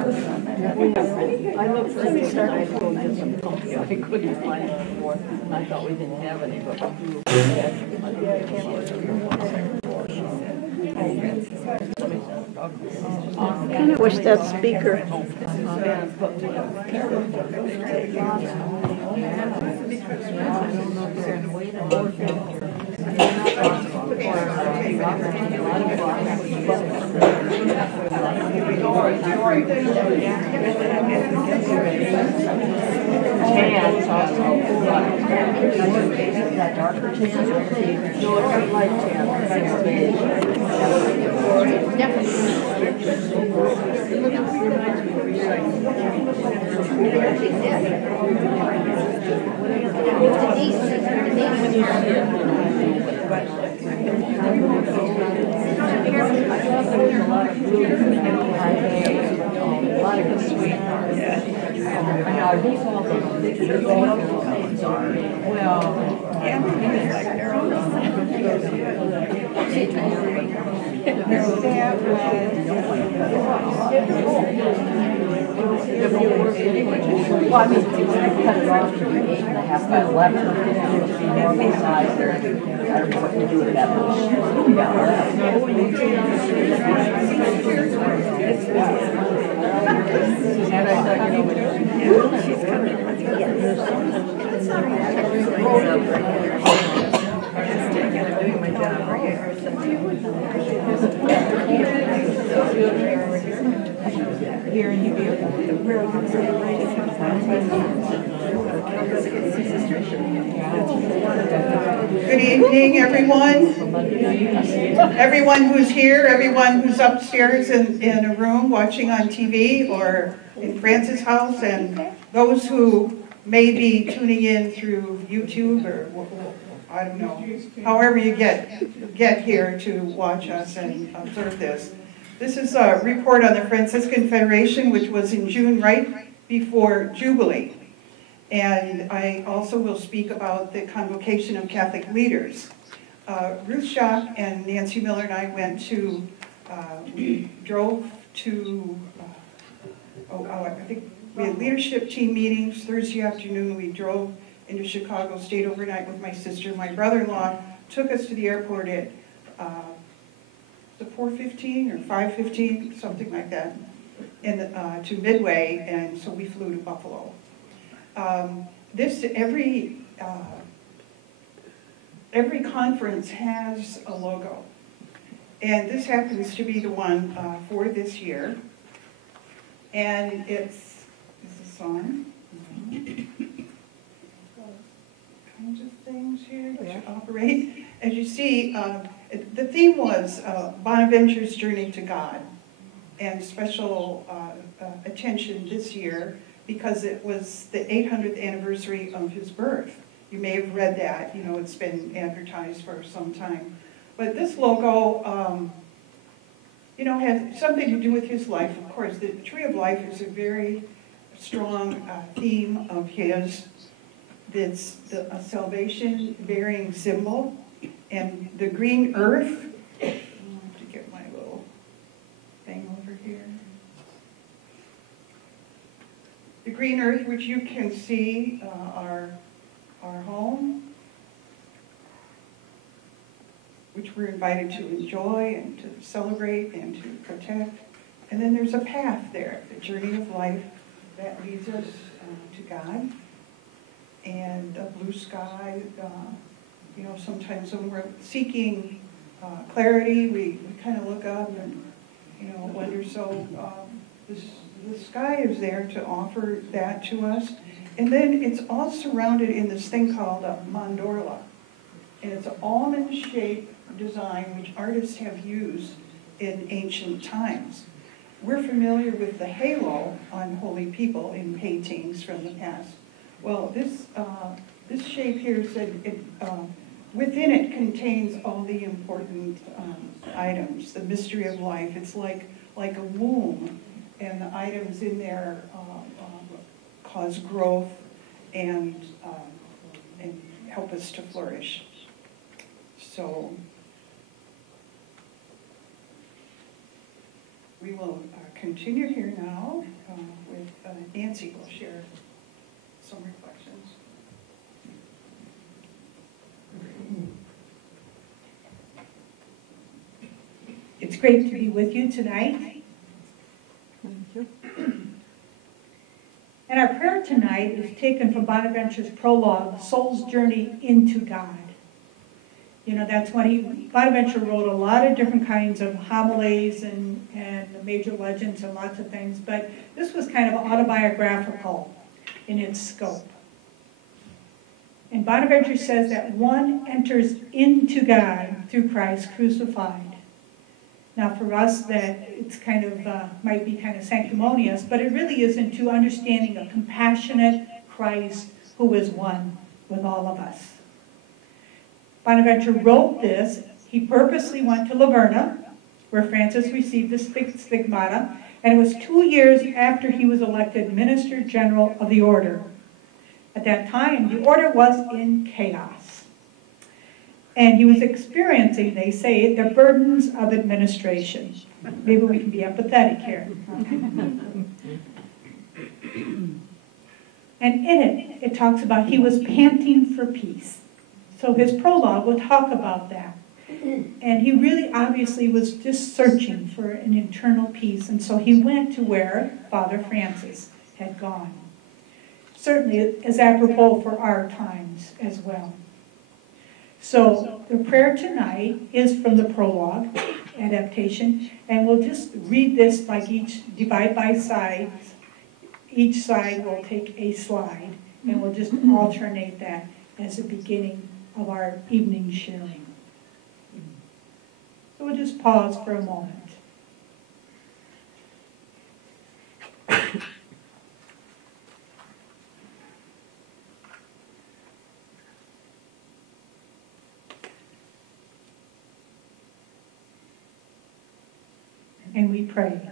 I looked for the start, I go get some pumpkin, I couldn't find any more, and I thought we didn't have any, but we I kind of wish that speaker. Well, I mean, cut it off to 8.5 by 11. Normal size there. I don't know what to do with that. And I thought, you know, she's coming. I'm doing my job right here. Here in New York. Good evening, everyone. Everyone who's here, everyone who's upstairs in a room watching on TV or in Francis' house, and those who may be tuning in through YouTube or I don't know, however you get here to watch us and observe this. This is a report on the Franciscan Federation, which was in June, right before Jubilee. And I also will speak about the Convocation of Catholic Leaders. Ruth Schock and Nancy Miller and I went to, we drove to, I think we had leadership team meetings Thursday afternoon. We drove into Chicago, stayed overnight with my sister. My brother-in-law took us to the airport at the 4:15 or 5:15, something like that, to Midway, and so we flew to Buffalo. Every conference has a logo, and this happens to be the one for this year, and it's a sign. Kinds of things here to operate. As you see, the theme was Bonaventure's Journey to God, and special attention this year because it was the 800th anniversary of his birth. You may have read that, you know, it's been advertised for some time. But this logo, you know, has something to do with his life. Of course, the Tree of Life is a very strong theme of his. It's a salvation-bearing symbol, and the green earth. I have to get my little thing over here. The green earth, which you can see, our home, which we're invited to enjoy and to celebrate and to protect. And then there's a path there, the journey of life that leads us to God. And a blue sky, you know, sometimes when we're seeking clarity, we kind of look up and, you know, wonder, so the sky is there to offer that to us. And then it's all surrounded in this thing called a mandorla. And it's an almond-shaped design which artists have used in ancient times. We're familiar with the halo on holy people in paintings from the past. Well, this shape here said within it contains all the important items, the mystery of life. It's like a womb, and the items in there cause growth and help us to flourish. So we will continue here now with Nancy will share some reflections. It's great to be with you tonight. And our prayer tonight is taken from Bonaventure's prologue, Soul's Journey into God. You know, that's when Bonaventure wrote a lot of different kinds of homilies and major legends and lots of things, but this was kind of autobiographical in its scope. And Bonaventure says that one enters into God through Christ crucified. Now for us that it's kind of, might be kind of sanctimonious, but it really is into understanding a compassionate Christ who is one with all of us. Bonaventure wrote this. He purposely went to Laverna, where Francis received the stigmata, and it was 2 years after he was elected Minister General of the Order. At that time, the order was in chaos. And he was experiencing, they say, the burdens of administration. Maybe we can be empathetic here. And in it talks about he was panting for peace. So his prologue will talk about that. And he really obviously was just searching for an internal peace. And so he went to where Father Francis had gone. Certainly is apropos for our times as well. So the prayer tonight is from the prologue, adaptation, and we'll just read this like divide by sides. Each side will take a slide, and we'll just alternate that as the beginning of our evening sharing. So we'll just pause for a moment. And we pray.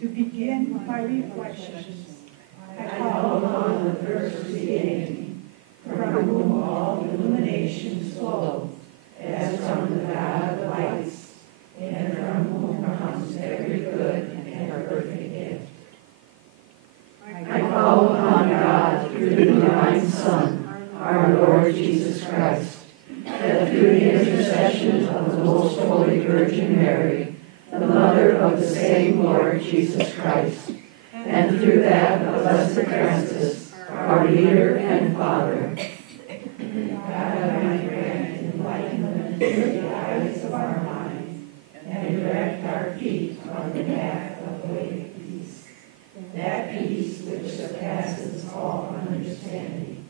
To begin my reflections, I call upon the first beginning, from whom all illuminations flow, as from the God of lights, and from whom comes every good and perfect gift. I call upon God through the divine Son, our Lord Jesus Christ, that through the intercession of the Most Holy Virgin Mary, the Mother of the same Lord Jesus Christ, and through that of Blessed Francis, our leader and Father, God might grant enlightenment to the eyes of our minds, and direct our feet on the path of the way of peace, that peace which surpasses all understanding.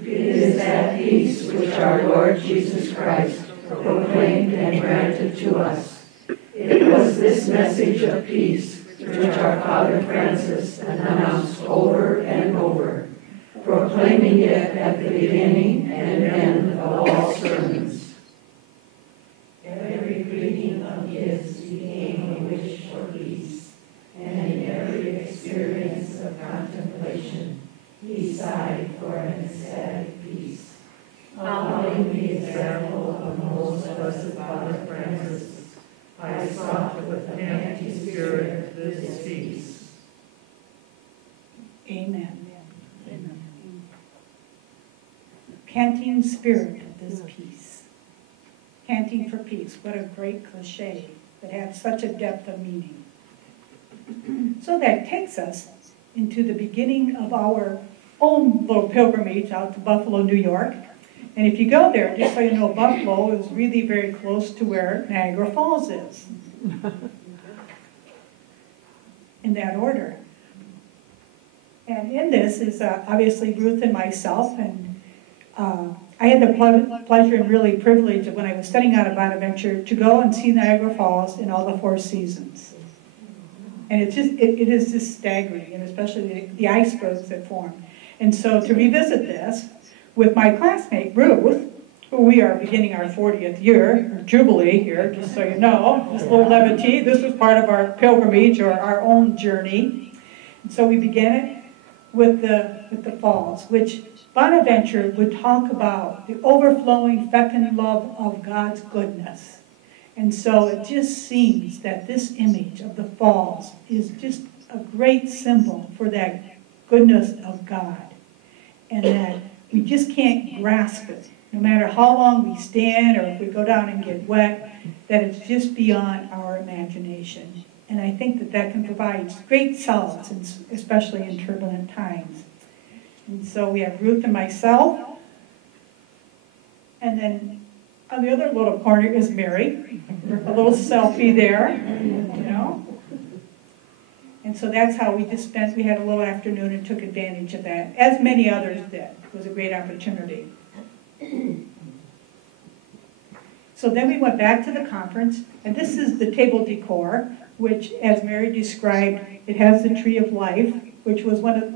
It is that peace which our Lord Jesus Christ proclaimed and granted to us. It was this message of peace which our Father Francis announced over and over, proclaiming it at the beginning and end of all sermons. Every greeting of his became a wish for peace, and in every experience of contemplation, he sighed for an ecstatic peace. Following the example of most blessed Father Francis, I sought with a panting spirit this peace. Amen. Amen. Panting spirit of this peace. Panting for peace. What a great cliche that has such a depth of meaning. So that takes us into the beginning of our own little pilgrimage out to Buffalo, New York. And if you go there, just so you know, Buffalo is really very close to where Niagara Falls is. In that order. And in this is obviously Ruth and myself, and I had the pleasure and really privilege of when I was studying out of Bonaventure to go and see Niagara Falls in all the 4 seasons. And it is just staggering, and especially the icebergs that form. And so to revisit this with my classmate Ruth, who we are beginning our 40th year, Jubilee here, just so you know, this little levity, this was part of our pilgrimage or our own journey. And so we began it with the falls, which Bonaventure would talk about the overflowing, fecund love of God's goodness. And so it just seems that this image of the falls is just a great symbol for that goodness of God. And that we just can't grasp it. No matter how long we stand or if we go down and get wet, that it's just beyond our imagination. And I think that that can provide great solace, especially in turbulent times. And so we have Ruth and myself. And then on the other little corner is Mary. A little selfie there, you know. And so that's how we had a little afternoon and took advantage of that, as many others did. It was a great opportunity. So then we went back to the conference, and this is the table decor, which, as Mary described, it has the tree of life, which was one of,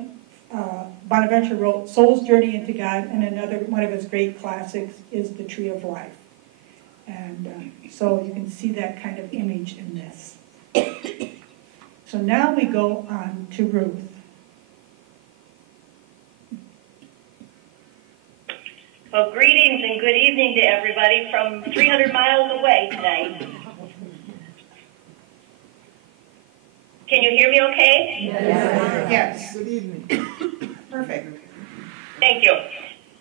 Bonaventure wrote, Soul's Journey into God, and another one of his great classics is the tree of life. And so you can see that kind of image in this. So now we go on to Ruth. Well, greetings and good evening to everybody from 300 miles away tonight. Can you hear me okay? Yes. Yes. Good evening. Perfect. Thank you.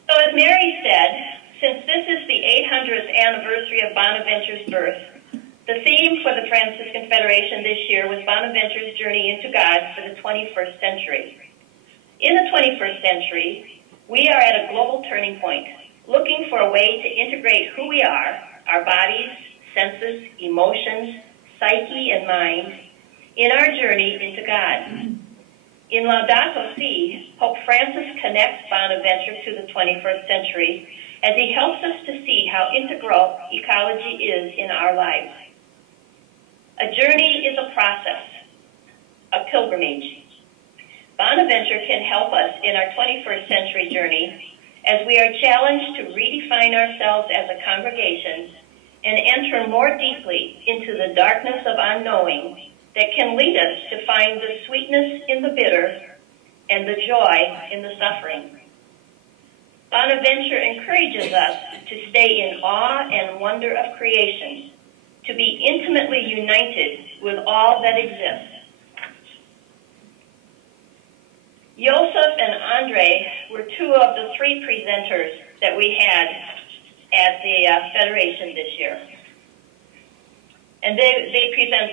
So as Mary said, since this is the 800th anniversary of Bonaventure's birth, the theme for the Franciscan Federation this year was Bonaventure's journey into God for the 21st century. In the 21st century, we are at a global turning point, looking for a way to integrate who we are, our bodies, senses, emotions, psyche, and mind, in our journey into God. In Laudato Si, Pope Francis connects Bonaventure to the 21st century as he helps us to see how integral ecology is in our lives. A journey is a process, a pilgrimage. Bonaventure can help us in our 21st century journey as we are challenged to redefine ourselves as a congregation and enter more deeply into the darkness of unknowing that can lead us to find the sweetness in the bitter and the joy in the suffering. Bonaventure encourages us to stay in awe and wonder of creation, to be intimately united with all that exists. Joseph and Andre were two of the three presenters that we had at the Federation this year. And they present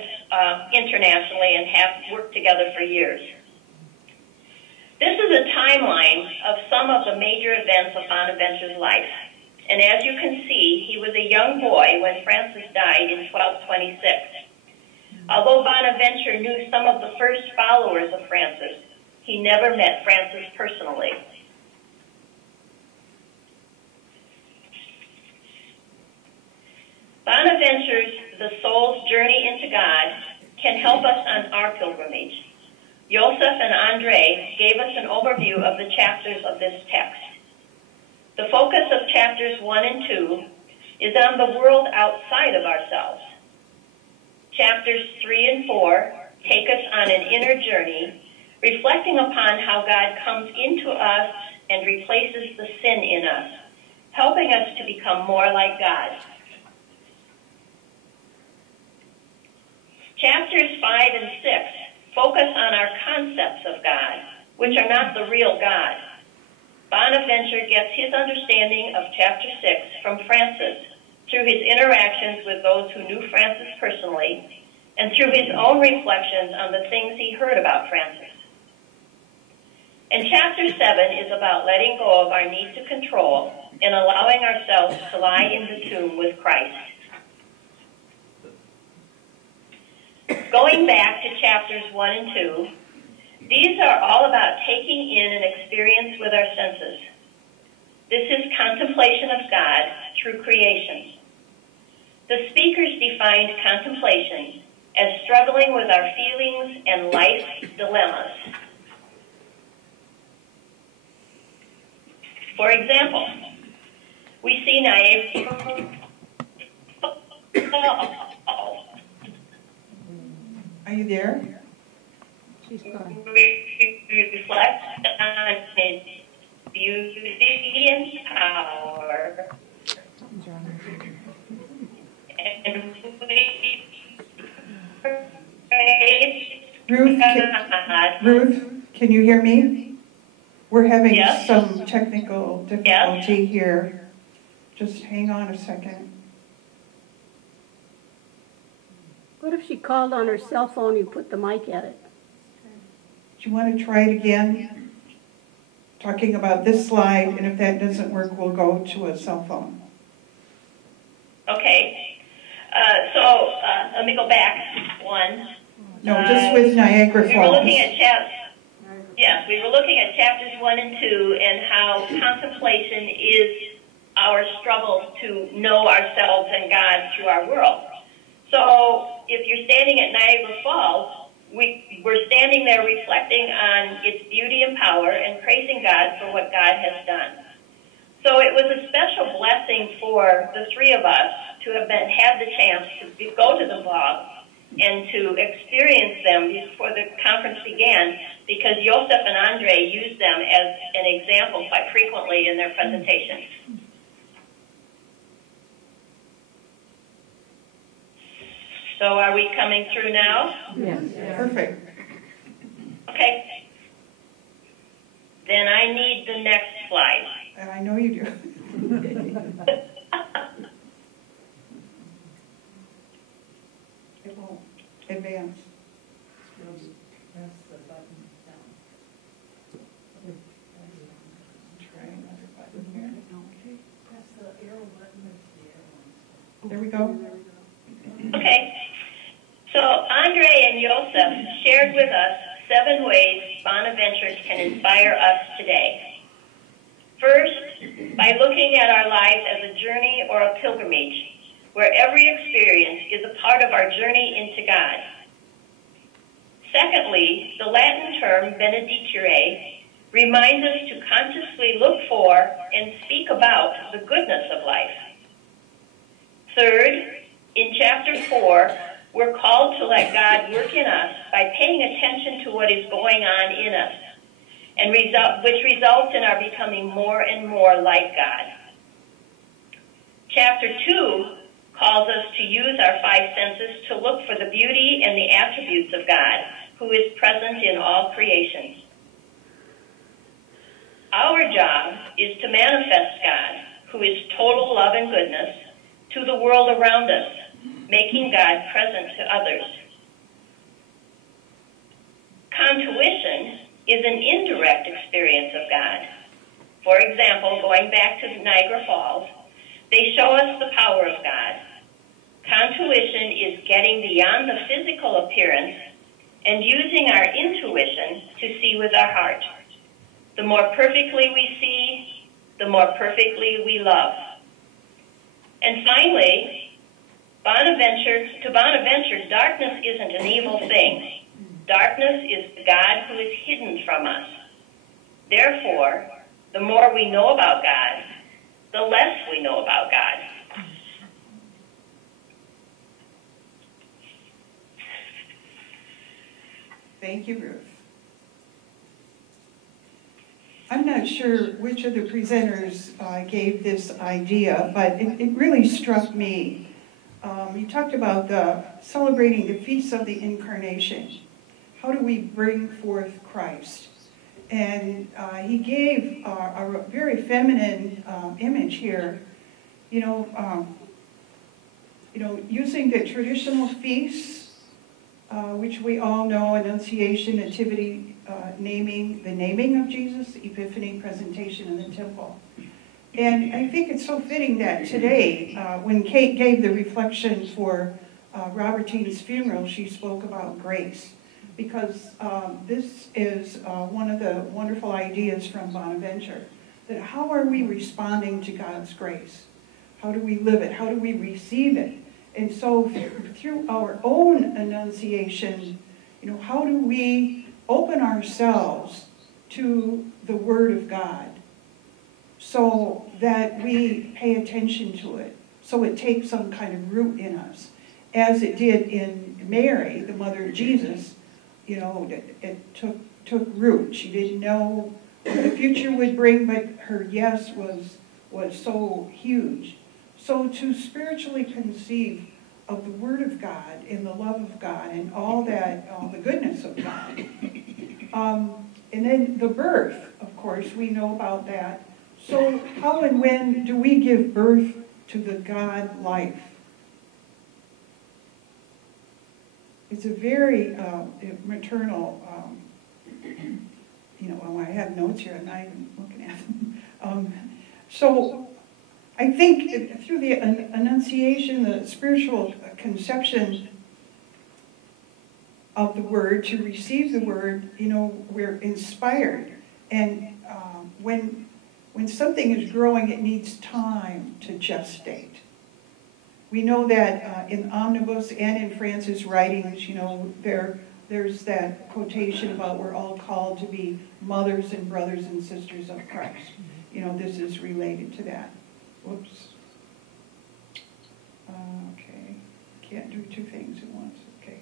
internationally and have worked together for years. This is a timeline of some of the major events of Bonaventure's life. And as you can see, he was a young boy when Francis died in 1226. Although Bonaventure knew some of the first followers of Francis, he never met Francis personally. Bonaventure's The Soul's Journey into God can help us on our pilgrimage. Joseph and Andre gave us an overview of the chapters of this text. The focus of chapters 1 and 2 is on the world outside of ourselves. Chapters 3 and 4 take us on an inner journey, reflecting upon how God comes into us and replaces the sin in us, helping us to become more like God. Chapters 5 and 6 focus on our concepts of God, which are not the real God. Bonaventure gets his understanding of chapter 6 from Francis through his interactions with those who knew Francis personally and through his own reflections on the things he heard about Francis. And chapter 7 is about letting go of our need to control and allowing ourselves to lie in the tomb with Christ. Going back to chapters 1 and 2, these are all about taking in an experience with our senses. This is contemplation of God through creation. The speakers defined contemplation as struggling with our feelings and life's dilemmas. For example, we see naive Are you there? She's gone. reflect on its beauty and power and we praise Ruth, can you hear me? We're having Yes. some technical difficulty here. Just hang on a second. What if she called on her cell phone, you put the mic at it? Do you want to try it again? Talking about this slide, and if that doesn't work, we'll go to a cell phone. Okay. So let me go back one. No, just with Niagara We were looking Falls. at yes, we were looking at chapters 1 and 2 and how contemplation is our struggle to know ourselves and God through our world. So if you're standing at Niagara Falls, we're standing there reflecting on its beauty and power and praising God for what God has done. So it was a special blessing for the three of us to have had the chance to go to the falls and to experience them before the conference began, because Joseph and Andre used them as an example quite frequently in their presentations. So are we coming through now? Yes. Perfect. Okay. Then I need the next slide. And I know you do. It won't advance. Try another button here. There we go. Okay. So Andre and Joseph shared with us 7 ways Bonaventures can inspire us today. First, by looking at our lives as a journey or a pilgrimage, where every experience is a part of our journey into God. Secondly, the Latin term benedicere reminds us to consciously look for and speak about the goodness of life. Third, in chapter 4, we're called to let God work in us by paying attention to what is going on in us, and which results in our becoming more and more like God. Chapter 2 calls us to use our 5 senses to look for the beauty and the attributes of God, who is present in all creation. Our job is to manifest God, who is total love and goodness, to the world around us, making God present to others. Contuition is an indirect experience of God. For example, going back to Niagara Falls, they show us the power of God. Contuition is getting beyond the physical appearance and using our intuition to see with our heart. The more perfectly we see, the more perfectly we love. And finally, to Bonaventure, darkness isn't an evil thing. Darkness is the God who is hidden from us. Therefore, the more we know about God, the less we know about God. Thank you, Ruth. I'm not sure which of the presenters gave this idea, but it really struck me. You talked about celebrating the Feast of the Incarnation. How do we bring forth Christ? And he gave a very feminine image here. Using the traditional feasts, which we all know: Annunciation, Nativity, the naming of Jesus, Epiphany, presentation in the temple. And I think it's so fitting that today, when Kate gave the reflection for Robertine's funeral, she spoke about grace. Because this is one of the wonderful ideas from Bonaventure, that how are we responding to God's grace? How do we live it? How do we receive it? And so through our own annunciation, how do we open ourselves to the Word of God so that we pay attention to it, so it takes some kind of root in us, as it did in Mary, the mother of Jesus. It took root. She didn't know what the future would bring, but her yes was so huge. So to spiritually conceive of the Word of God and the love of God and all that, all the goodness of God. And then the birth, of course, we know about that. So how and when do we give birth to the God life? It's a very maternal, I have notes here, I'm not even looking at them. So I think through the Annunciation, the spiritual conception of the Word, to receive the Word, we're inspired. And when something is growing, it needs time to gestate. We know that in Omnibus and in Francis' writings, there's that quotation about we're all called to be mothers and brothers and sisters of Christ. This is related to that. Whoops. Okay. Can't do two things at once. Okay.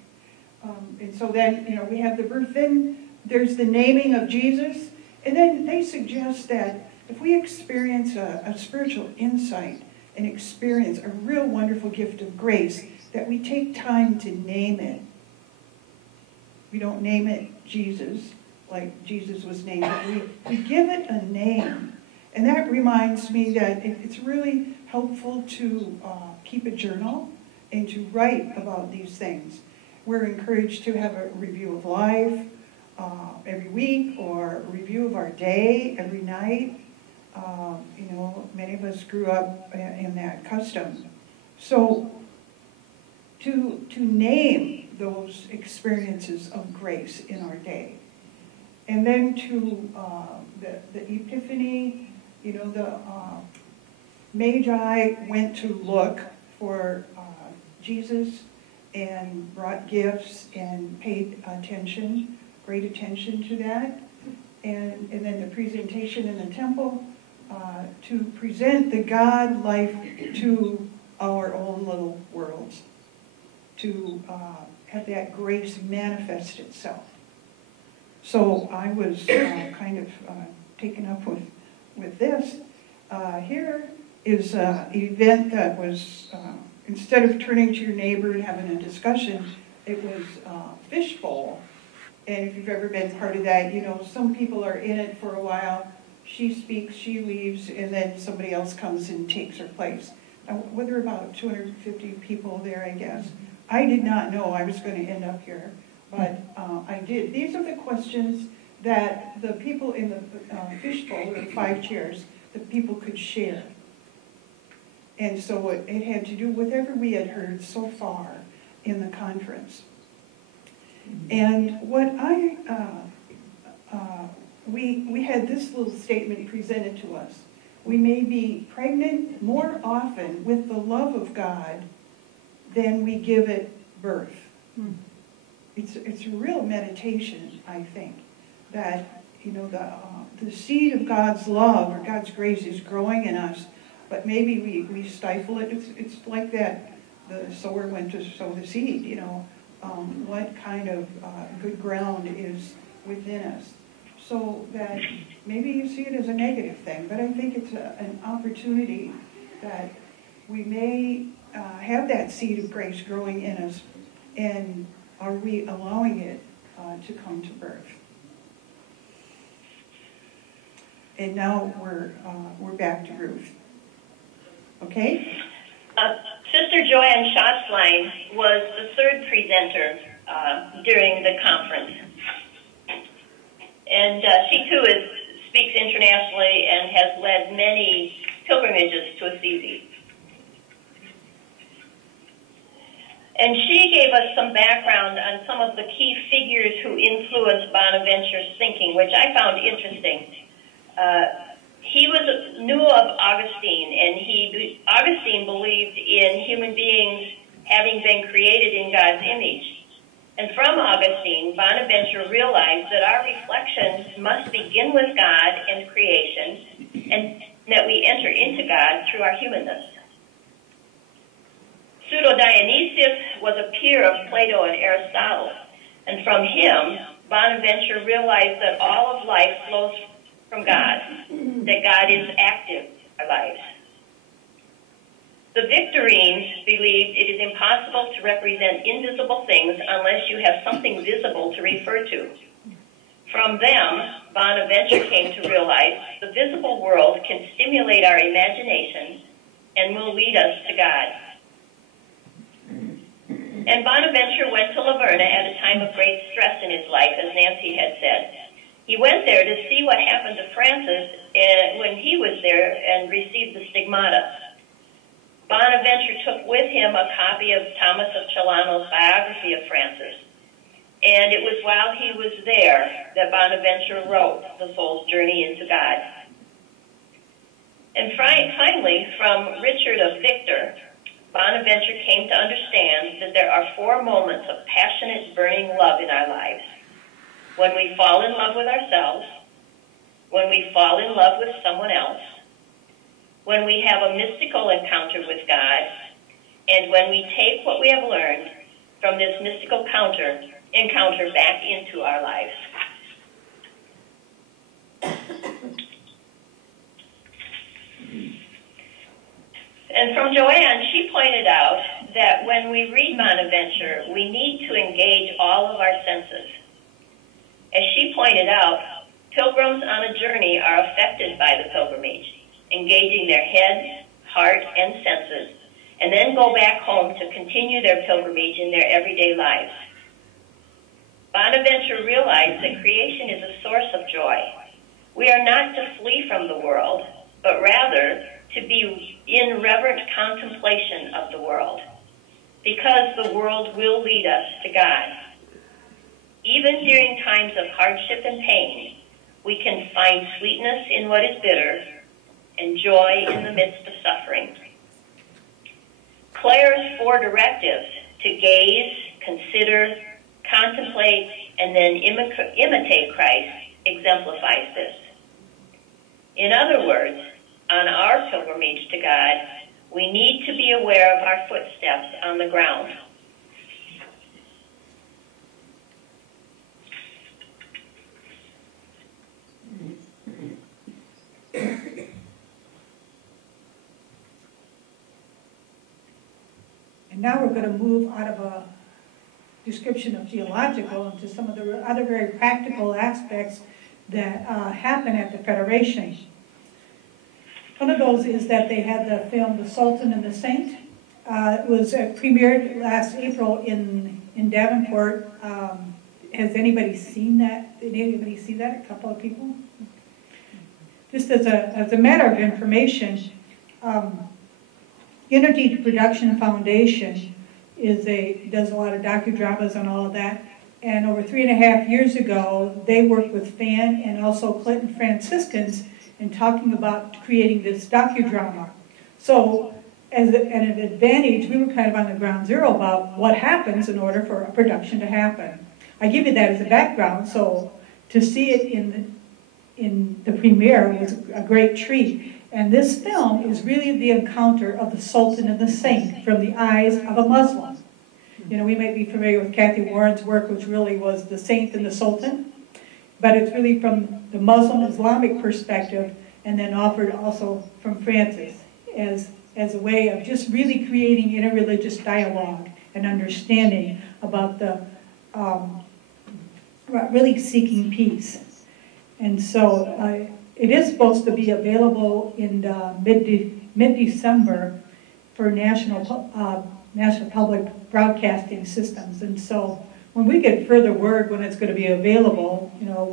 And so then, we have the birth. Then there's the naming of Jesus. And then they suggest that if we experience a spiritual insight and experience a real wonderful gift of grace, that we take time to name it. We don't name it Jesus, like Jesus was named, but we give it a name. And that reminds me that it's really helpful to keep a journal and to write about these things. We're encouraged to have a review of life every week, or a review of our day every night. Many of us grew up in that custom. So to name those experiences of grace in our day. And then to the Epiphany, the Magi went to look for Jesus and brought gifts and paid attention, great attention to that. And then the presentation in the temple to present the God life to our own little worlds, to have that grace manifest itself. So I was kind of taken up with this. Here is an event that was, instead of turning to your neighbor and having a discussion, it was fishbowl. And if you've ever been part of that, some people are in it for a while. She speaks, she leaves, and then somebody else comes and takes her place. Well, there were about 250 people there, I guess. I did not know I was going to end up here, but I did. These are the questions that the people in the fishbowl, or the 5 chairs, the people could share. And so it had to do with whatever we had heard so far in the conference. And what we had this little statement presented to us. We may be pregnant more often with the love of God than we give it birth. It's a real meditation, I think, that the seed of God's love or God's grace is growing in us, but maybe we stifle it. It's like that the sower went to sow the seed. What kind of good ground is within us? So that maybe you see it as a negative thing, but I think it's an opportunity that we may have that seed of grace growing in us, and are we allowing it to come to birth? And now we're back to Ruth. Okay? Sister Joanne Schatzlein was the third presenter during the conference. And she too speaks internationally and has led many pilgrimages to Assisi. And she gave us some background on some of the key figures who influenced Bonaventure's thinking, which I found interesting. He knew of Augustine, and Augustine believed in human beings having been created in God's image. And from Augustine, Bonaventure realized that our reflections must begin with God and creation, and that we enter into God through our humanness. Pseudo-Dionysius was a peer of Plato and Aristotle, and from him, Bonaventure realized that all of life flows from God, that God is active in our lives. The Victorines believed it is impossible to represent invisible things unless you have something visible to refer to. From them, Bonaventure came to realize the visible world can stimulate our imagination and will lead us to God. And Bonaventure went to Laverna at a time of great stress in his life, as Nancy had said. He went there to see what happened to Francis when he was there and received the stigmata. Bonaventure took with him a copy of Thomas of Celano's biography of Francis. And it was while he was there that Bonaventure wrote The Soul's Journey into God. And finally, from Richard of Victor, Bonaventure came to understand that there are 4 moments of passionate, burning love in our lives. When we fall in love with ourselves, when we fall in love with someone else, when we have a mystical encounter with God, and when we take what we have learned from this mystical encounter back into our lives. And from Joanne, she pointed out that when we read Bonaventure, we need to engage all of our senses. As she pointed out, pilgrims on a journey are affected by the pilgrimage, engaging their head, heart, and senses, and then go back home to continue their pilgrimage in their everyday lives. Bonaventure realized that creation is a source of joy. We are not to flee from the world, but rather to be in reverent contemplation of the world, because the world will lead us to God. Even during times of hardship and pain, we can find sweetness in what is bitter and joy in the midst of suffering. Clare's 4 directives to gaze, consider, contemplate, and then imitate Christ exemplifies this. In other words, on our pilgrimage to God, we need to be aware of our footsteps on the ground. And now we're going to move out of a description of theological into some of the other very practical aspects that happen at the Federation. One of those is that they had the film The Sultan and the Saint. It was premiered last April in Davenport. Has anybody seen that? Did anybody see that? A couple of people? Just as a matter of information, Unity Production Foundation does a lot of docudramas and all of that. And over 3.5 years ago, they worked with Fan and also Clinton Franciscans in talking about creating this docudrama. So, as an advantage, we were kind of on the ground zero about what happens in order for a production to happen. I give you that as a background, so to see it in the premiere was a great treat. And this film is really the encounter of the Sultan and the Saint from the eyes of a Muslim. You know, we might be familiar with Kathy Warren's work, which really was the Saint and the Sultan, but it's really from the Muslim Islamic perspective, and then offered also from Francis as a way of just really creating interreligious dialogue and understanding about the really seeking peace. And so it is supposed to be available in mid-December for national public broadcasting systems. And so when we get further word when it's going to be available, you know,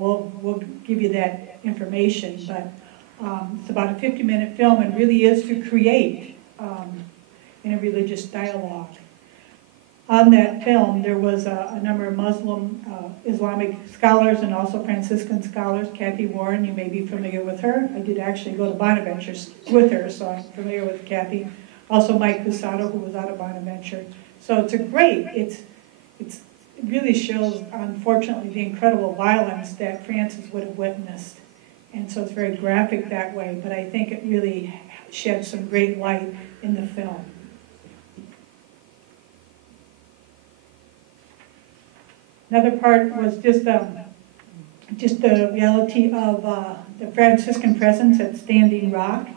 we'll give you that information. But it's about a 50-minute film and really is to create interreligious dialogue. On that film, there was a number of Muslim Islamic scholars and also Franciscan scholars. Kathy Warren, you may be familiar with her. I did actually go to Bonaventure with her, so I'm familiar with Kathy. Also Mike Cusato, who was out of Bonaventure. So it's it really shows, unfortunately, the incredible violence that Francis would have witnessed. And so it's very graphic that way, but I think it really sheds some great light in the film. Another part was just the reality of the Franciscan presence at Standing Rock.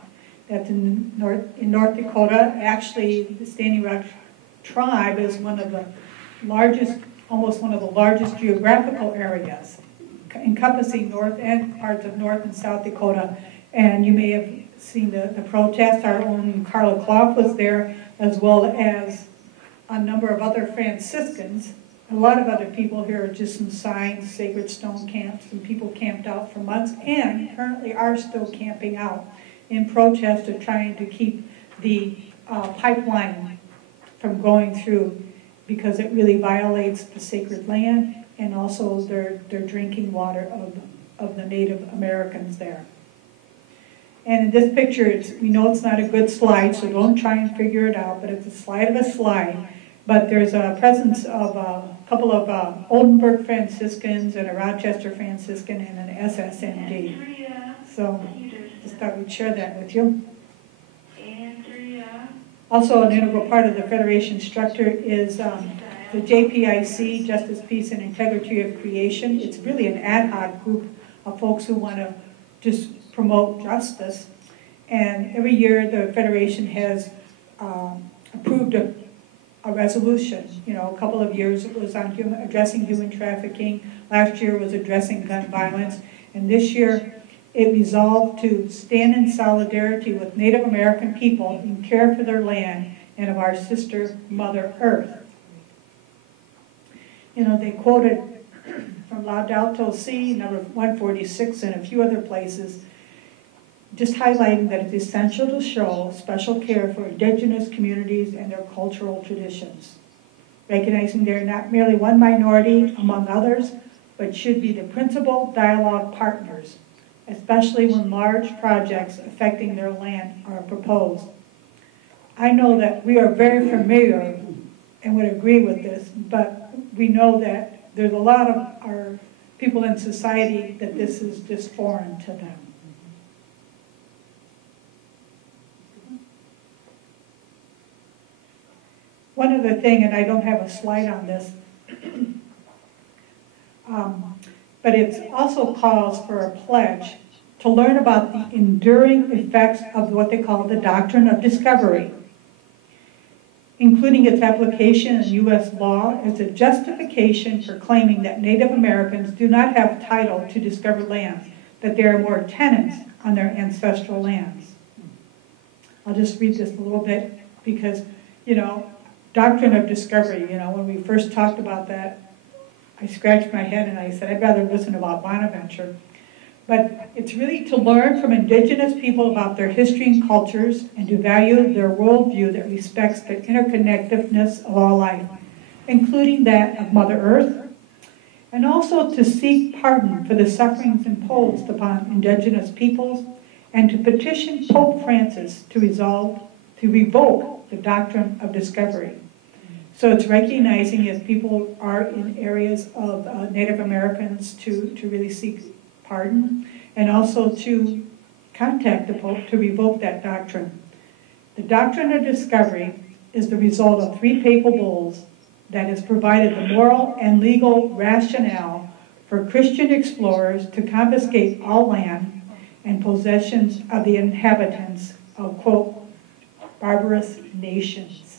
That's in North Dakota. Actually, the Standing Rock tribe is one of the largest, almost one of the largest geographical areas, encompassing north and parts of North and South Dakota. And you may have seen the protest. Our own Carla Clough was there, as well as a number of other Franciscans. A lot of other people here, just some signs, sacred stone camps, and people camped out for months and currently are still camping out in protest of trying to keep the pipeline from going through, because it really violates the sacred land and also their drinking water of the Native Americans there. And in this picture, we know it's not a good slide, so don't try and figure it out, but it's a slide of a slide. But there's a presence of a couple of Oldenburg Franciscans and a Rochester Franciscan and an SSND. So just thought we'd share that with you. Also, an integral part of the Federation structure is the JPIC, Justice, Peace, and Integrity of Creation. It's really an ad hoc group of folks who want to just promote justice. And every year the Federation has approved a resolution. You know, a couple of years it was on addressing human trafficking. Last year was addressing gun violence. And this year it resolved to stand in solidarity with Native American people and care for their land and of our sister Mother Earth. You know, they quoted from Laudato Si, number 146, and a few other places, just highlighting that it's essential to show special care for indigenous communities and their cultural traditions, recognizing they're not merely one minority among others, but should be the principal dialogue partners, especially when large projects affecting their land are proposed. I know that we are very familiar and would agree with this, but we know that there's a lot of our people in society that this is just foreign to them. One other thing, and I don't have a slide on this, but it also calls for a pledge to learn about the enduring effects of what they call the doctrine of discovery, including its application in U.S. law as a justification for claiming that Native Americans do not have title to discovered lands, that they are more tenants on their ancestral lands. I'll just read this a little bit because, you know, doctrine of discovery, you know, when we first talked about that, I scratched my head and I said, I'd rather listen about Bonaventure. But it's really to learn from indigenous people about their history and cultures and to value their worldview that respects the interconnectedness of all life, including that of Mother Earth, and also to seek pardon for the sufferings imposed upon indigenous peoples and to petition Pope Francis to revoke the doctrine of discovery. So it's recognizing if people are in areas of Native Americans to really seek pardon, and also to contact the Pope to revoke that doctrine. The doctrine of discovery is the result of 3 papal bulls that has provided the moral and legal rationale for Christian explorers to confiscate all land and possessions of the inhabitants of, quote, barbarous nations.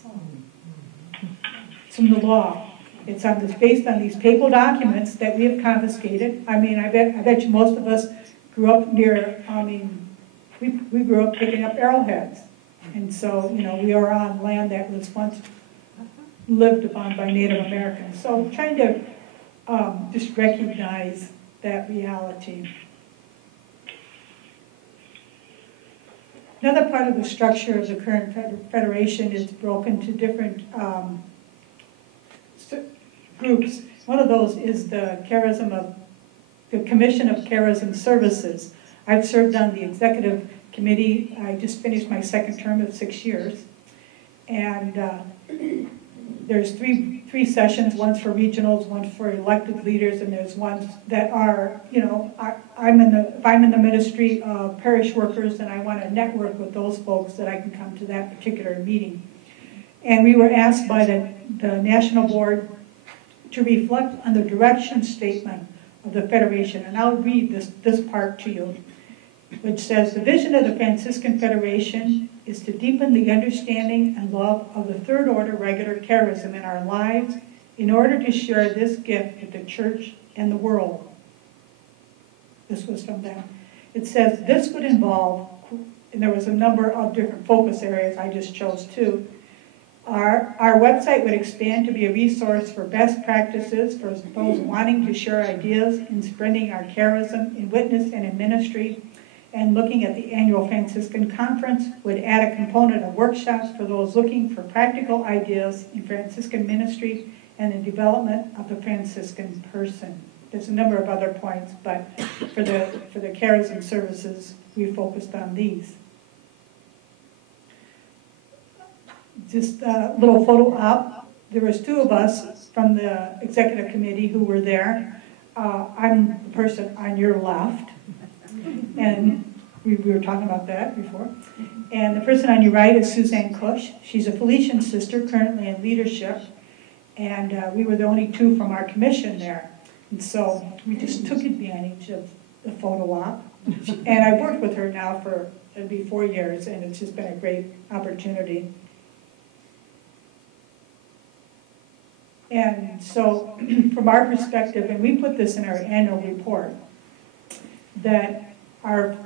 It's from the law. It's based on these papal documents that we have confiscated. I mean, I bet you most of us grew up near, we grew up picking up arrowheads. And so, you know, we are on land that was once lived upon by Native Americans. So trying to just recognize that reality. Another part of the structure of the current federation is broken to different groups. One of those is the Commission of Charism Services. I've served on the executive committee. I just finished my second term of 6 years. And there's three sessions, one's for regionals, one's for elected leaders, and there's ones that are, you know, if I'm in the ministry of parish workers and I want to network with those folks, that I can come to that particular meeting. And we were asked by the National Board to reflect on the direction statement of the Federation. And I'll read this part to you. which says, the vision of the Franciscan Federation is to deepen the understanding and love of the third order regular charism in our lives in order to share this gift with the church and the world. This was from them. It says this would involve, and there was a number of different focus areas, I just chose two. Our website would expand to be a resource for best practices for those wanting to share ideas in spreading our charism in witness and in ministry. And looking at the annual Franciscan Conference would add a component of workshops for those looking for practical ideas in Franciscan ministry and the development of the Franciscan person. There's a number of other points, but for the charism services, we focused on these. Just a little photo op. There was two of us from the executive committee who were there. I'm the person on your left, and we were talking about that before. And the person on your right is Suzanne Cush. She's a Felician sister, currently in leadership, and we were the only two from our commission there. And so we just took advantage of the photo op. And I've worked with her now for, it'll be 4 years, and it's just been a great opportunity. And so from our perspective, and we put this in our annual report, that our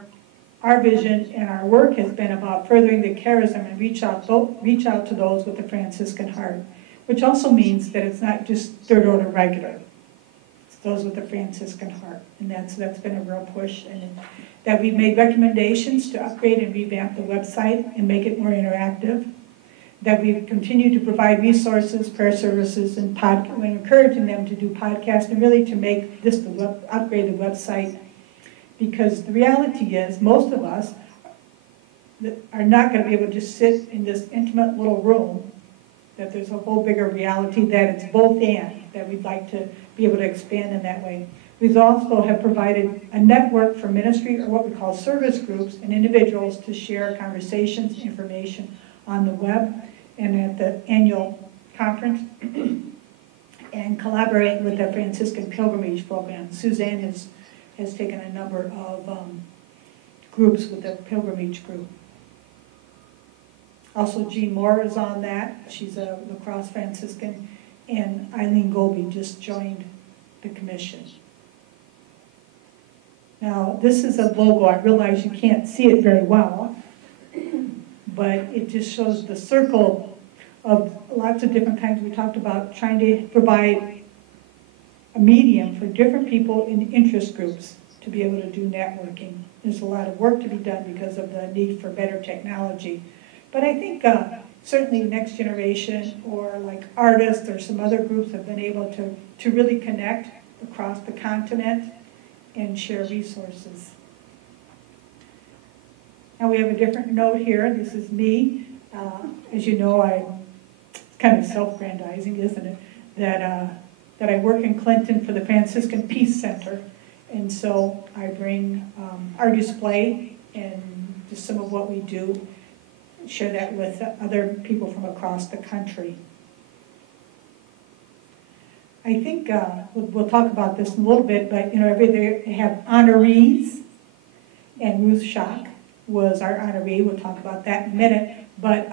vision and our work has been about furthering the charism and reach out to those with the Franciscan heart, which also means that it's not just third order regular. It's those with the Franciscan heart, and that's been a real push. And that we've made recommendations to upgrade and revamp the website and make it more interactive. That we've continued to provide resources, prayer services, and we're encouraging them to do podcasts and really to make this upgrade the website, because the reality is most of us are not going to be able to just sit in this intimate little room, that there's a whole bigger reality, that it's both and, that we'd like to be able to expand in that way. We also have provided a network for ministry, or what we call service groups, and individuals to share conversations, information on the web and at the annual conference, and collaborate with the Franciscan Pilgrimage Program. Suzanne has taken a number of groups with the Pilgrimage group. Also, Jean Moore is on that. She's a lacrosse Franciscan, and Eileen Golby just joined the commission. Now, this is a logo. I realize you can't see it very well, but it just shows the circle of lots of different kinds. We talked about trying to provide a medium for different people in interest groups to be able to do networking. There's a lot of work to be done because of the need for better technology. But I think certainly Next Generation or like artists or some other groups have been able to really connect across the continent and share resources. Now we have a different note here. This is me. As you know, it's kind of self-grandizing, isn't it? That I work in Clinton for the Franciscan Peace Center. And so I bring our display and just some of what we do, share that with other people from across the country. I think we'll talk about this in a little bit, but you know, every day they have honorees, and Ruth Schock was our honoree. We'll talk about that in a minute. But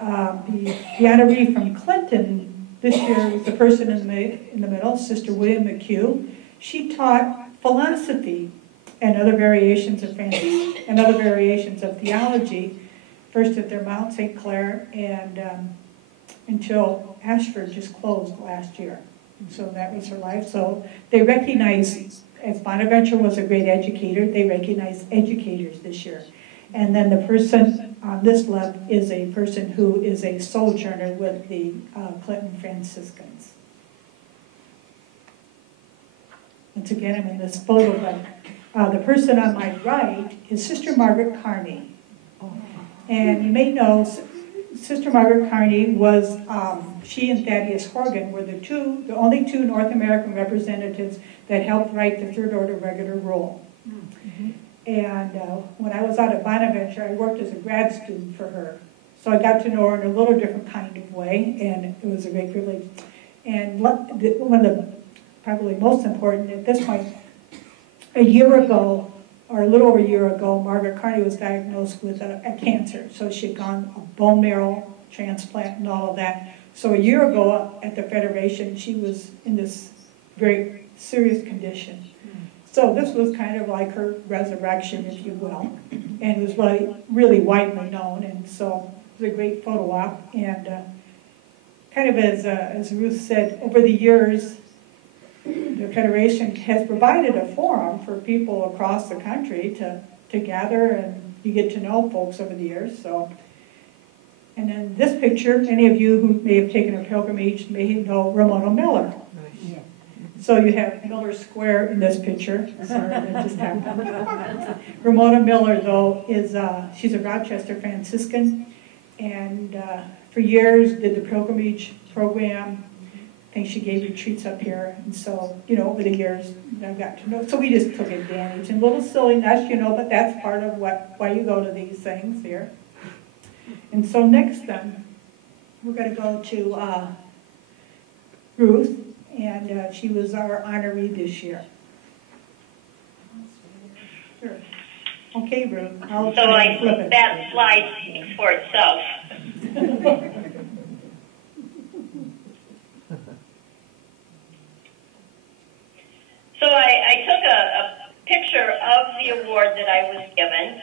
the honoree from Clinton this year was the person in the middle, Sister William McHugh. She taught philosophy and other variations of Francis and other variations of theology, first at their Mount St. Clair and until Ashford just closed last year. And so that was her life. So they recognize, as Bonaventure was a great educator, they recognize educators this year. And then the person on this left is a person who is a sojourner with the Clinton Franciscans. Once again, I'm in this photo, but the person on my right is Sister Margaret Carney. And you may know Sister Margaret Carney was, she and Thaddeus Horgan were the only two North American representatives that helped write the Third Order Regular Rule. Mm-hmm. And when I was out at Bonaventure, I worked as a grad student for her. So I got to know her in a little different kind of way, and it was a great privilege. And one of the probably most important at this point, a year ago, or a little over a year ago, Margaret Carney was diagnosed with a cancer. So she had gone a bone marrow transplant and all of that. So a year ago at the Federation, she was in this very serious condition. So this was kind of like her resurrection, if you will, and it was really widely known, and so it was a great photo op. And kind of as Ruth said, over the years, the Federation has provided a forum for people across the country to gather, and you get to know folks over the years. So, and then this picture, many of you who may have taken a pilgrimage may know Ramona Miller. So you have Miller Square in this picture. Sorry, that just happened. Ramona Miller, though, she's a Rochester Franciscan, and for years did the pilgrimage program. I think she gave retreats up here, and so, over the years, I got to know. So we just took advantage, and a little silliness, but that's part of why you go to these things here. And so next, then, we're going to go to Ruth. And she was our honoree this year. Sure. Okay, Ruth. So I think that slide speaks for itself. So I took a picture of the award that I was given,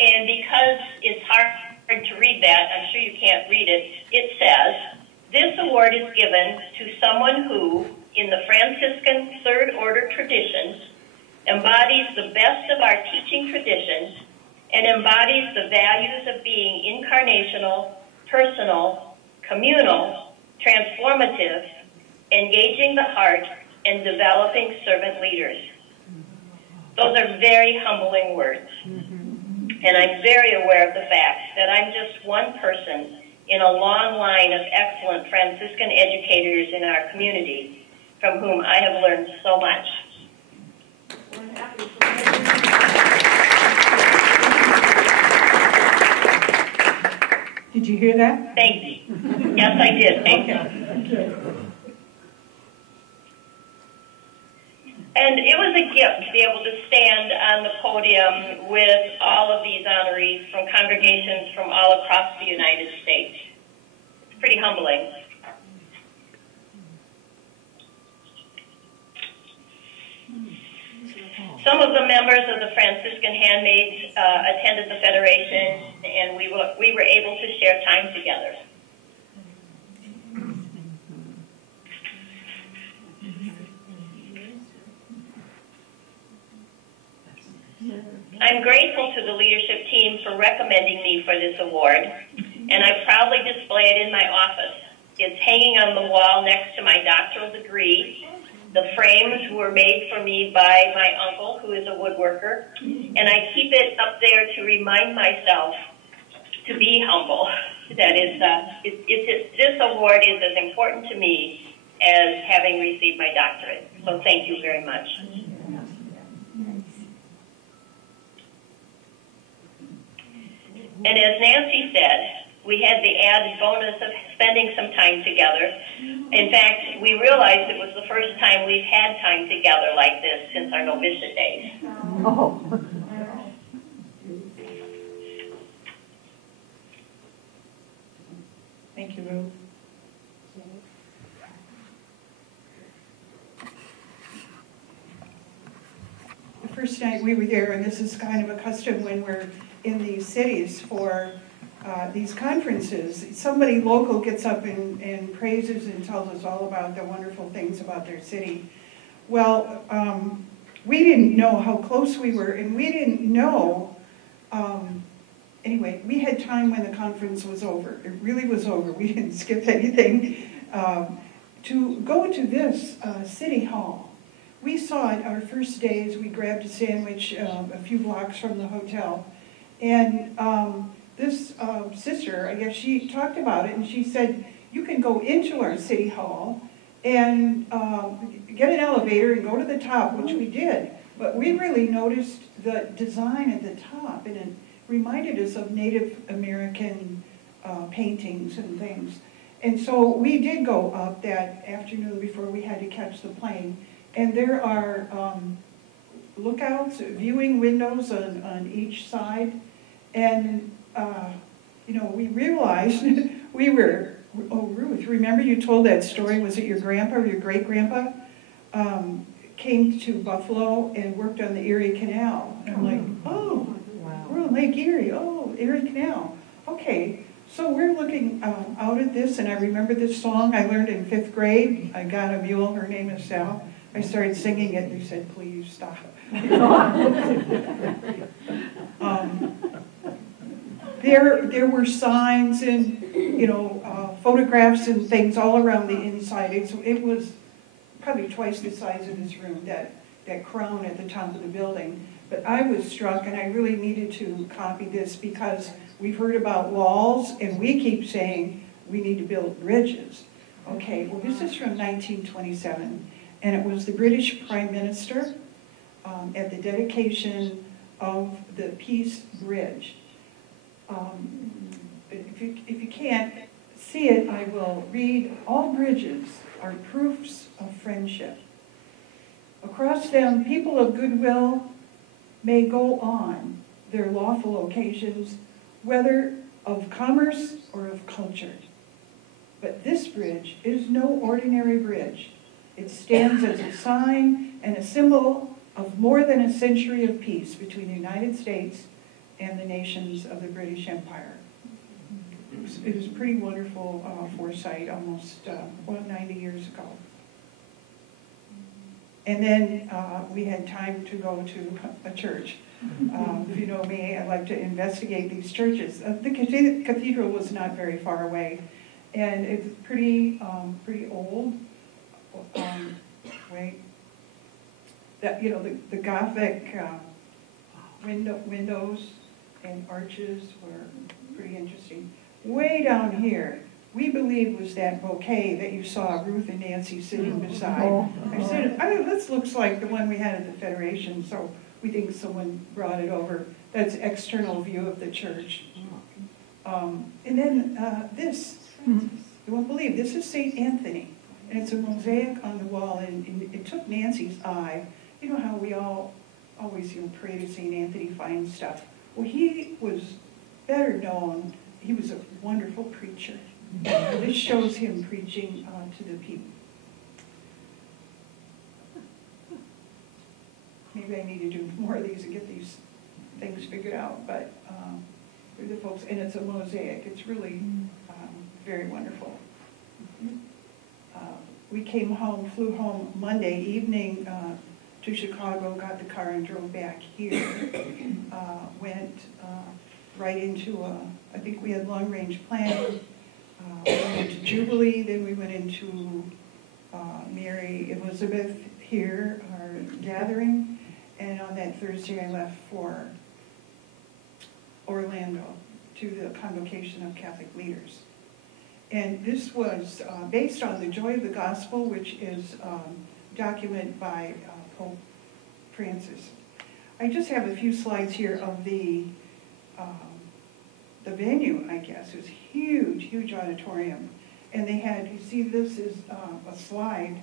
and because it's hard to read that, I'm sure you can't read it, it says, "This award is given to someone who, in the Franciscan Third Order traditions, embodies the best of our teaching traditions and embodies the values of being incarnational, personal, communal, transformative, engaging the heart, and developing servant leaders." Those are very humbling words. And I'm very aware of the fact that I'm just one person in a long line of excellent Franciscan educators in our community, from whom I have learned so much. Did you hear that? Thank you. Yes, I did. Thank you. Okay. And it was a gift to be able to stand on the podium with all of these honorees from congregations from all across the United States. It's pretty humbling. Some of the members of the Franciscan Handmaids attended the Federation, and we were able to share time together. I'm grateful to the leadership team for recommending me for this award, and I proudly display it in my office. It's hanging on the wall next to my doctoral degree. The frames were made for me by my uncle, who is a woodworker, and I keep it up there to remind myself to be humble. That is, this award is as important to me as having received my doctorate. So thank you very much. And as Nancy said, we had the added bonus of spending some time together. In fact, we realized it was the first time we've had time together like this since our novitiate days. Oh. Thank you, Ruth. The first night we were there, and this is kind of a custom when we're in these cities for these conferences, somebody local gets up and praises and tells us all about the wonderful things about their city. Well, we didn't know how close we were, and we didn't know, anyway, we had time when the conference was over. It really was over. We didn't skip anything. To go to this city hall. We saw it our first days. We grabbed a sandwich a few blocks from the hotel. And this sister, I guess she talked about it, and she said, you can go into our city hall and get an elevator and go to the top, which we did. But we really noticed the design at the top, and it reminded us of Native American paintings and things. And so we did go up that afternoon before we had to catch the plane. And there are lookouts, viewing windows on each side. And, you know, we realized we were, oh, Ruth, remember you told that story, was it your grandpa or your great-grandpa? Came to Buffalo and worked on the Erie Canal. And I'm like, oh, wow. We're on Lake Erie, oh, Erie Canal. Okay, so we're looking out at this, and I remember this song I learned in 5th grade. I got a mule, her name is Sal. I started singing it, and they said, please stop. There were signs and, you know, photographs and things all around the inside. It was probably twice the size of this room, that crown at the top of the building. But I was struck, and I really needed to copy this because we've heard about walls, and we keep saying we need to build bridges. Okay, well, this is from 1927, and it was the British Prime Minister at the dedication of the Peace Bridge. If you can't see it, I will read. All bridges are proofs of friendship. Across them, people of goodwill may go on their lawful occasions, whether of commerce or of culture. But this bridge is no ordinary bridge. It stands as a sign and a symbol of more than a century of peace between the United States and the nations of the British Empire. It was pretty wonderful foresight almost 90 years ago. And then we had time to go to a church. If you know me, I like to investigate these churches. The cathedral was not very far away, and it's pretty old. That, you know, the Gothic windows and arches were pretty interesting. Way down here, we believe was that bouquet that you saw Ruth and Nancy sitting beside. I said, this looks like the one we had at the Federation, so we think someone brought it over. That's external view of the church. And then this, you won't believe, this is St. Anthony, and it's a mosaic on the wall, and it took Nancy's eye. You know how we all always, you know, pray to St. Anthony, find stuff. Well, he was better known. He was a wonderful preacher. This shows him preaching to the people. Maybe I need to do more of these and get these things figured out, but they're the folks, and it's a mosaic. It's really very wonderful. We came home, flew home Monday evening to Chicago, got the car and drove back here. Went right into I think we had long-range planning. We went into Jubilee, then we went into Mary Elizabeth here, our gathering, and on that Thursday I left for Orlando to the Convocation of Catholic Leaders. And this was based on the Joy of the Gospel, which is documented by Pope Francis. I just have a few slides here of the venue, I guess. It was huge, huge auditorium. And they had, you see this is a slide,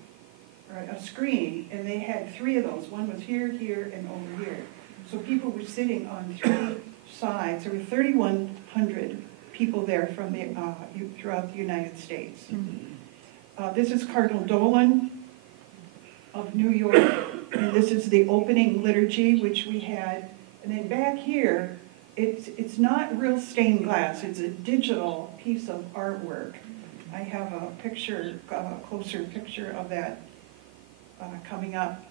or a screen, and they had 3 of those. One was here, here, and over here. So people were sitting on 3 sides. There were 3,100 people there from the throughout the United States. This is Cardinal Dolan of New York, and this is the opening liturgy, which we had. And then back here, it's not real stained glass. It's a digital piece of artwork. I have a picture, a closer picture of that coming up.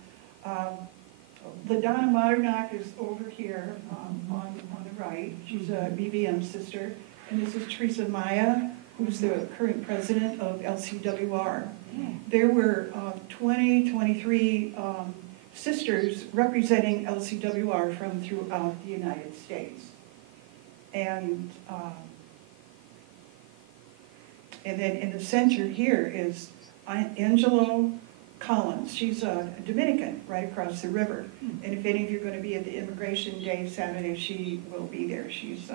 LaDonna Modernock is over here on the right. She's a BVM sister. And this is Teresa Maya, who's the current president of LCWR. There were 23 sisters representing LCWR from throughout the United States. And then in the center here is Angelo Collins. She's a Dominican right across the river. And if any of you are going to be at the Immigration Day Saturday, she will be there. She's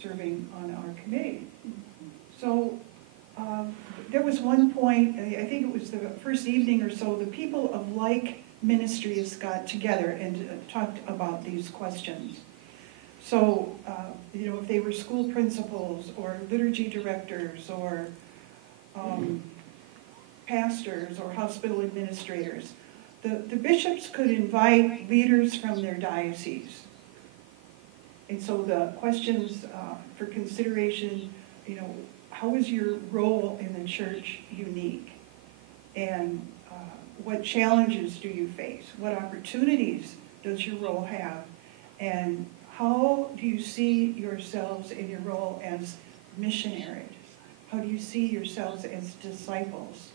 serving on our committee. So there was one point, I think it was the first evening or so, the people of like ministry has got together and talked about these questions. So, if they were school principals or liturgy directors or pastors or hospital administrators, the bishops could invite leaders from their diocese. And so the questions for consideration, how is your role in the church unique? And what challenges do you face? What opportunities does your role have? And how do you see yourselves in your role as missionaries? How do you see yourselves as disciples?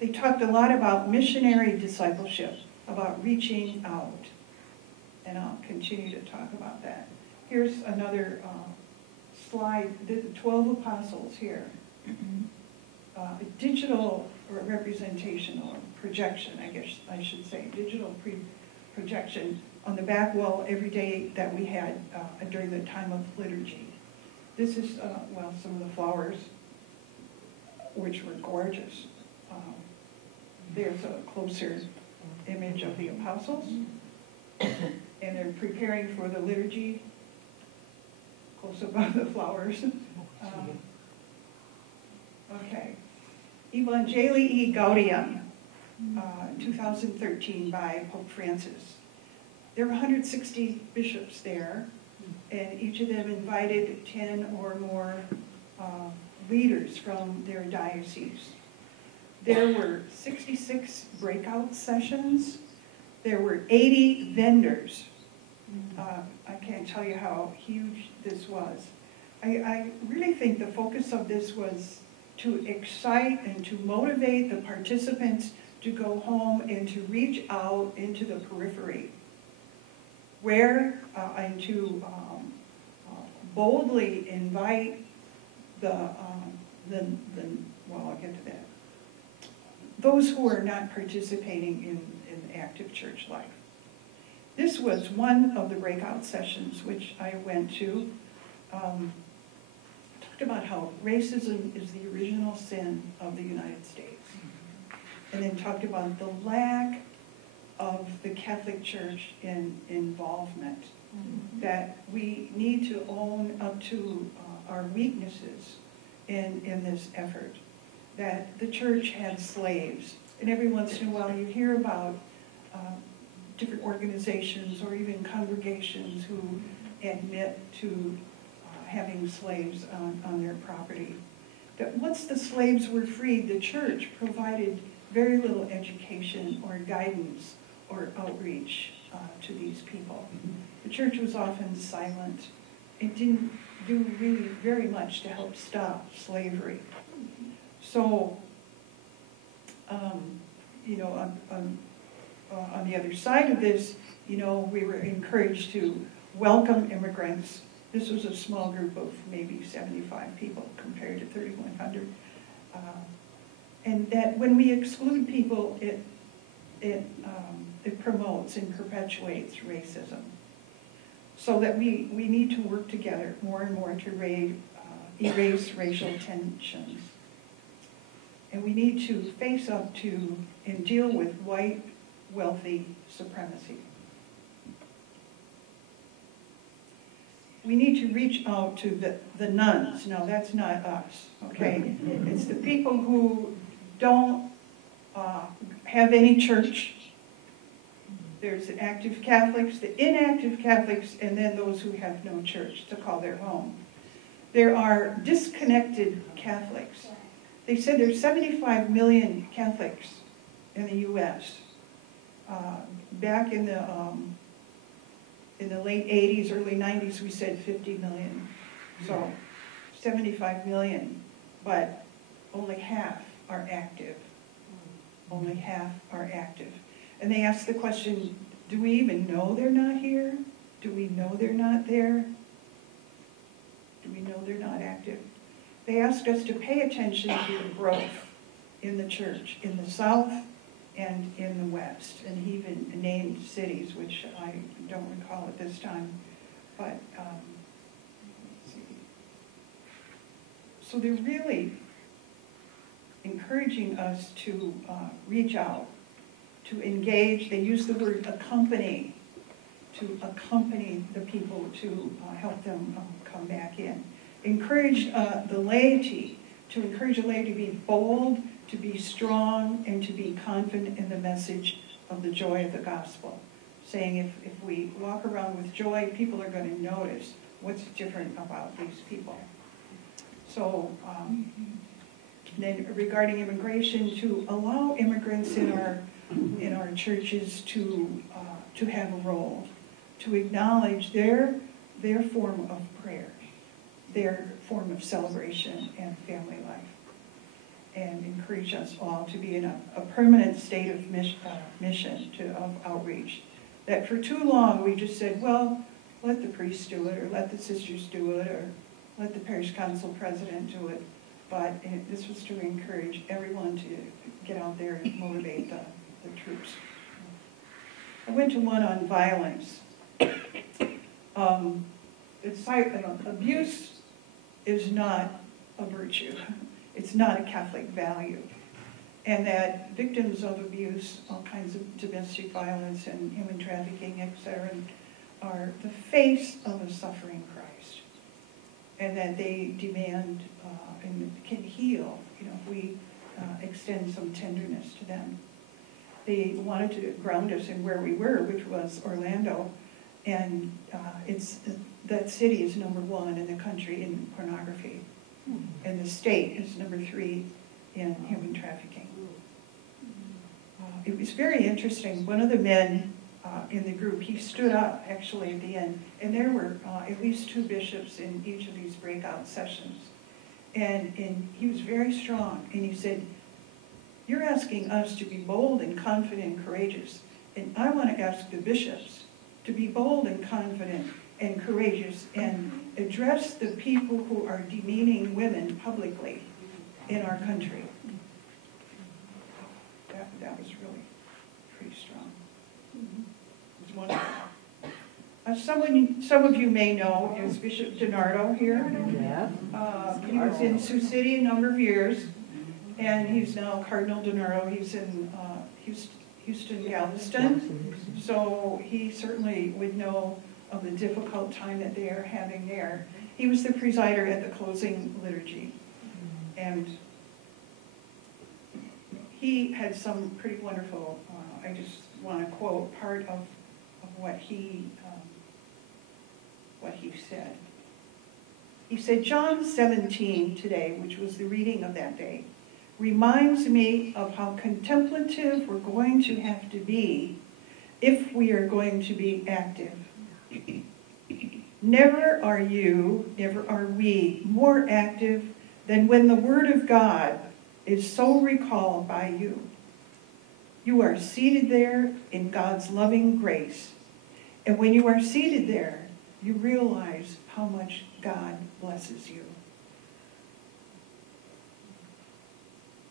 They talked a lot about missionary discipleship, about reaching out. And I'll continue to talk about that. Here's another slide, the 12 apostles here. Digital representation or projection, I guess I should say, digital projection on the back wall every day that we had during the time of liturgy. This is, some of the flowers, which were gorgeous. There's a closer image of the apostles, and they're preparing for the liturgy, close above the flowers. Okay. Evangelii Gaudium, 2013 by Pope Francis. There were 160 bishops there, and each of them invited 10 or more leaders from their diocese. There were 66 breakout sessions. There were 80 vendors. I can't tell you how huge this was. I really think the focus of this was to excite and to motivate the participants to go home and to reach out into the periphery, and to boldly invite I'll get to that, those who are not participating in active church life. This was one of the breakout sessions which I went to. Talked about how racism is the original sin of the United States. And then talked about the lack of the Catholic Church in involvement, that we need to own up to our weaknesses in this effort, that the church had slaves. And every once in a while you hear about different organizations or even congregations who admit to having slaves on their property. That once the slaves were freed, the church provided very little education or guidance or outreach to these people. The church was often silent. It didn't do really very much to help stop slavery. So, on the other side of this, we were encouraged to welcome immigrants. This was a small group of maybe 75 people compared to 3,100. And that when we exclude people, it promotes and perpetuates racism. So that we need to work together more and more to erase racial tensions. And we need to face up to and deal with white, wealthy supremacy. We need to reach out to the nuns. Now, that's not us, okay? It's the people who don't have any church. There's the active Catholics, the inactive Catholics, and then those who have no church to call their home. There are disconnected Catholics. They said there's 75 million Catholics in the U.S. Back in the late 80s, early 90s, we said 50 million. So 75 million, but only half are active. Only half are active. And they asked the question, do we even know they're not here? Do we know they're not there? Do we know they're not active? They asked us to pay attention to the growth in the church, in the South and in the West. And he even named cities, which I don't recall at this time. But, let's see. So they're really encouraging us to reach out, to engage. They use the word accompany, to accompany the people to help them come back in. Encourage the laity, to encourage the laity to be bold, to be strong, and to be confident in the message of the joy of the gospel. Saying if we walk around with joy, people are going to notice what's different about these people. So then regarding immigration, to allow immigrants in our churches to have a role, to acknowledge their form of prayer, their form of celebration and family life, and encourage us all to be in a permanent state of mission, of outreach. That for too long we just said, well, let the priests do it, or let the sisters do it, or let the parish council president do it. But this was to encourage everyone to get out there and motivate the troops. I went to one on violence. Abuse is not a virtue. It's not a Catholic value. And that victims of abuse, all kinds of domestic violence and human trafficking, etc., are the face of a suffering Christ. And that they demand and can heal, if we extend some tenderness to them. They wanted to ground us in where we were, which was Orlando, and that city is #1 in the country in pornography, and the state is #3 in human trafficking. It was very interesting. One of the men in the group, he stood up actually at the end, and there were at least 2 bishops in each of these breakout sessions. And he was very strong, and he said, you're asking us to be bold and confident and courageous, and I want to ask the bishops to be bold and confident and courageous and address the people who are demeaning women publicly in our country. That was really pretty strong. It was wonderful. Some of you may know is Bishop DiNardo here. Yeah. He was in Sioux City a number of years, and he's now Cardinal DiNardo. He's in Houston, Galveston, so he certainly would know of the difficult time that they are having there. He was the presider at the closing liturgy, and he had some pretty wonderful, I just want to quote part of what he said. He said, John 17 today, which was the reading of that day, reminds me of how contemplative we're going to have to be if we are going to be active. Never are we more active than when the Word of God is so recalled by you. You are seated there in God's loving grace. And when you are seated there, you realize how much God blesses you.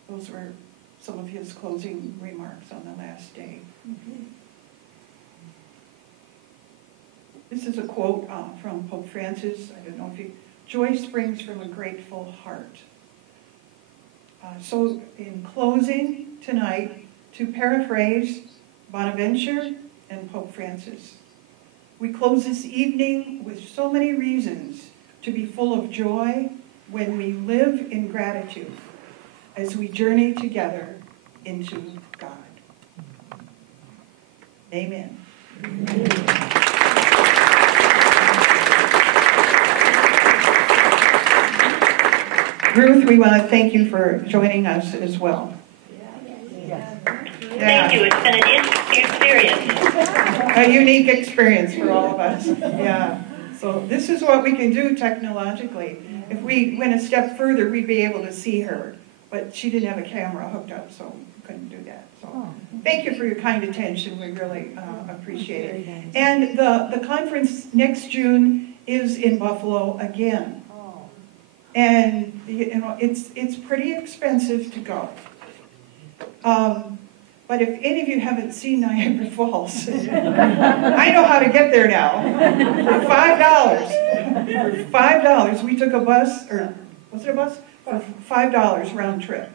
Those were some of his closing remarks on the last day. This is a quote from Pope Francis. I don't know if you... Joy springs from a grateful heart. So in closing tonight, to paraphrase Bonaventure and Pope Francis, we close this evening with so many reasons to be full of joy when we live in gratitude as we journey together into God. Amen. Ruth, we want to thank you for joining us as well. Thank you. It's been an interesting experience. A unique experience for all of us. Yeah. So this is what we can do technologically. If we went a step further, we'd be able to see her. But she didn't have a camera hooked up, so we couldn't do that. So thank you for your kind attention. We really appreciate it. And the conference next June is in Buffalo again. And it's pretty expensive to go. But if any of you haven't seen Niagara Falls, I know how to get there now. For $5. For $5, we took a bus, or was it a bus? For $5 round trip.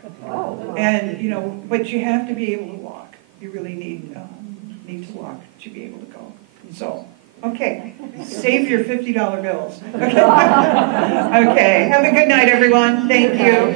And but you have to be able to walk. you really need to walk to be able to go. So, okay, save your $50 bills. Okay, okay. Have a good night, everyone. Thank you.